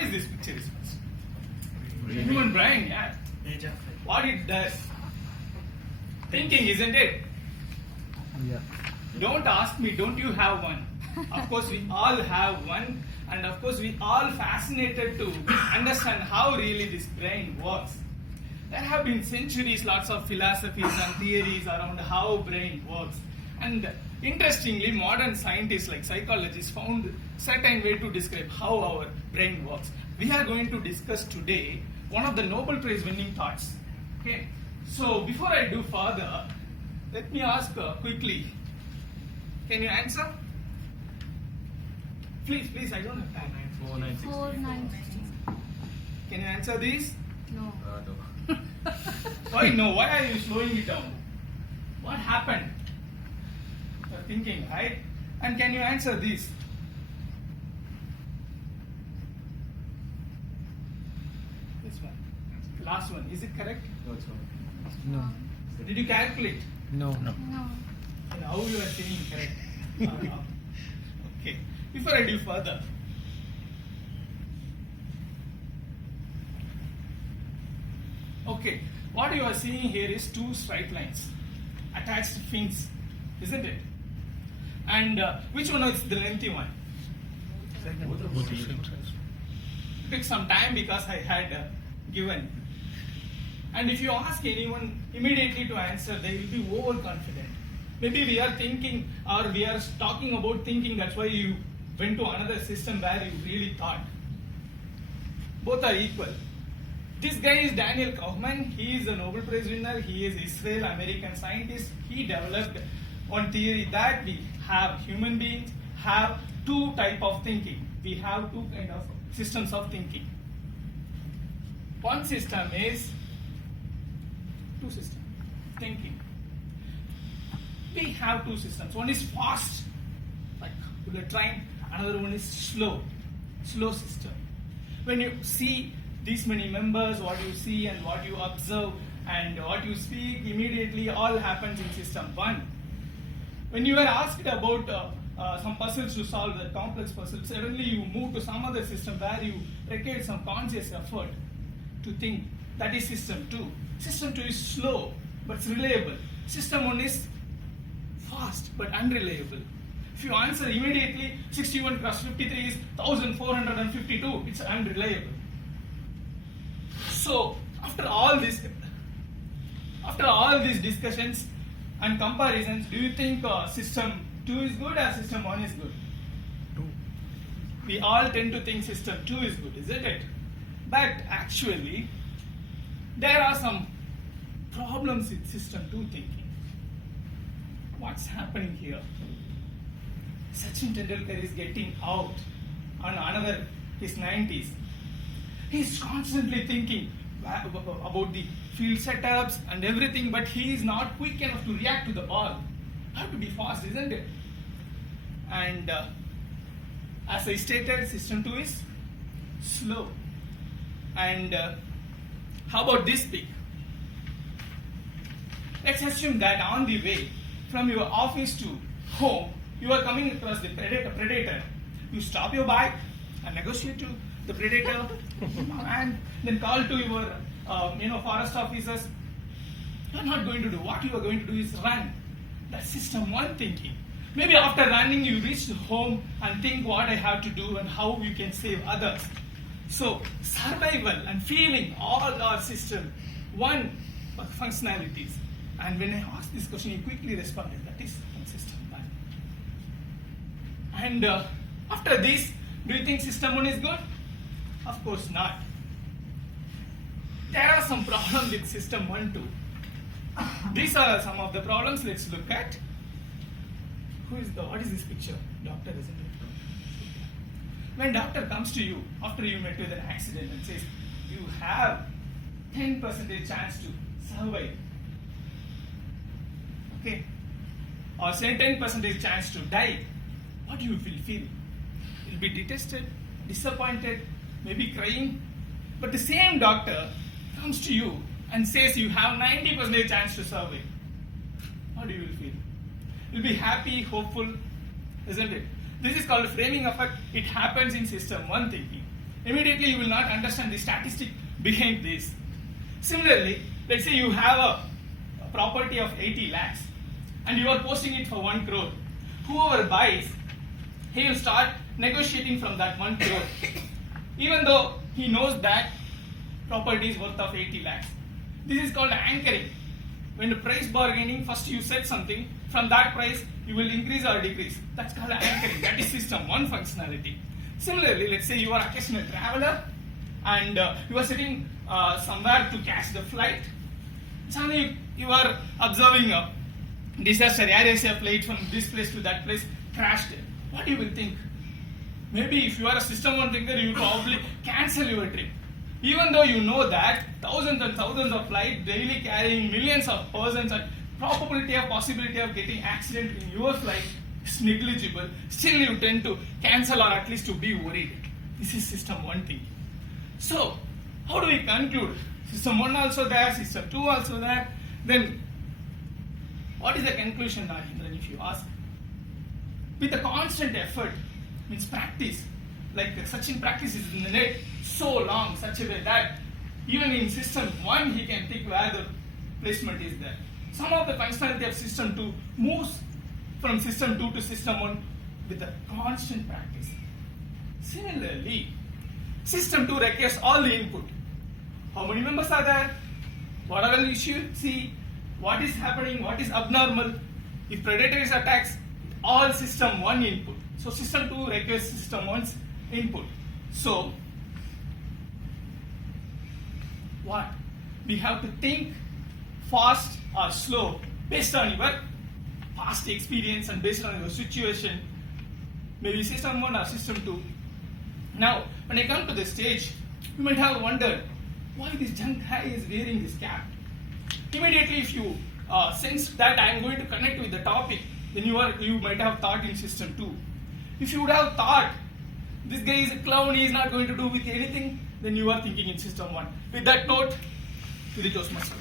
what is this picture is? Human brain, yeah. What it does? Thinking, isn't it? Yeah. Don't ask me, don't you have one? Of course, we all have one, and of course, we all fascinated to understand how really this brain works. There have been centuries, lots of philosophies and theories around how brain works. And interestingly, modern scientists like psychologists found certain way to describe how our brain works. We are going to discuss today one of the Nobel Prize winning thoughts. Okay. So before I do further, let me ask quickly. Can you answer? Please, I don't have time. 496. Can you answer these? No. Why no? Why are you slowing it down? What happened? You're thinking, right? And can you answer these? This one. Last one. Is it correct? No. Did you calculate? No. No. And how you are saying correct? Okay. Before I do further, okay, what you are seeing here is two straight lines, attached fins, isn't it? And which one is the lengthy one? It took some time because I had given. And if you ask anyone immediately to answer, they will be overconfident. Maybe we are thinking, or we are talking about thinking, that's why you went to another system where you really thought. Both are equal. This guy is Daniel Kahneman. He is a Nobel Prize winner. He is Israel-American scientist. He developed one theory that we have human beings have two type of thinking. We have two kind of systems of thinking. One system is two systems thinking. We have two systems. One is fast, like bullet train. Another one is slow system. When you see these many members, what you see and what you observe and what you speak, immediately all happens in system one. When you were asked about some puzzles to solve, the complex puzzle, suddenly you move to some other system where you require some conscious effort to think. That is system two. System two is slow but it's reliable. System one is fast but unreliable. If you answer immediately 61 cross 53 is 1452, it's unreliable. So after all these discussions and comparisons, do you think system 2 is good or system 1 is good? 2. We all tend to think system 2 is good, isn't it? But actually, there are some problems with system 2 thinking. What's happening here? Sachin Tendulkar is getting out on another his 90s. He's constantly thinking about the field setups and everything, but he is not quick enough to react to the ball. Have to be fast, isn't it? And as I stated, system 2 is slow. And how about this pic? Let's assume that on the way from your office to home, you are coming across the predator. You stop your bike and negotiate to the predator and then call to your forest officers. You are not going to do. What you are going to do is run. That's system 1 thinking. Maybe after running you reach home and think what I have to do and how you can save others. So survival and feeling all are system 1 functionalities. And when I asked this question, you quickly responded, that is from system 1. And after this, do you think system 1 is good? Of course not. There are some problems with system 1 too. These are some of the problems. Let's look at. What is this picture? Doctor, isn't it? When doctor comes to you after you met with an accident and says, you have 10% chance to survive. Okay? Or say 10% chance to die. What do you will feel? You'll be detested, disappointed, maybe crying. But the same doctor comes to you and says you have 90% chance to survive. How do you will feel? You'll be happy, hopeful, isn't it? This is called framing effect. It happens in system 1 thinking. immediately you will not understand the statistic behind this. Similarly, let's say you have a property of 80 lakhs and you are posting it for 1 crore. Whoever buys, he will start negotiating from that 1 crore. Even though he knows that property is worth of 80 lakhs. This is called anchoring. When the price bargaining, first you set something, from that price you will increase or decrease. That's called anchoring. That is system 1 functionality. Similarly, let's say you are occasional traveler and you are sitting somewhere to catch the flight. Suddenly you are observing a disaster, Air Asia flight from this place to that place crashed. What do you will think? Maybe if you are a system 1 thinker, you will probably cancel your trip. Even though you know that thousands and thousands of flights daily carrying millions of persons and possibility of getting accident in your flight is negligible, still you tend to cancel or at least to be worried. This is system 1 thinking. So, how do we conclude? System 1 also there, system 2 also there. Then, what is the conclusion, Rajendran, if you ask? With a constant effort, means practice, like Sachin practices in the net so long, such a way that even in system 1 he can think where the placement is there. Some of the functionality of system 2 moves from system 2 to system 1 with a constant practice. Similarly, system 2 requires all the input. How many members are there? What are the issues? See, what is happening, what is abnormal. If predator is attacks, all system 1 input. So system 2 requires system 1's input. So, what? We have to think fast or slow based on your past experience and based on your situation. Maybe system 1 or system 2. Now, when I come to the stage, you might have wondered why this young guy is wearing this cap. Immediately, if you sense that I am going to connect with the topic, then you might have thought in system 2. If you would have thought this guy is a clown, he is not going to do with anything, then you are thinking in system 1. With that note, to the Toastmasters.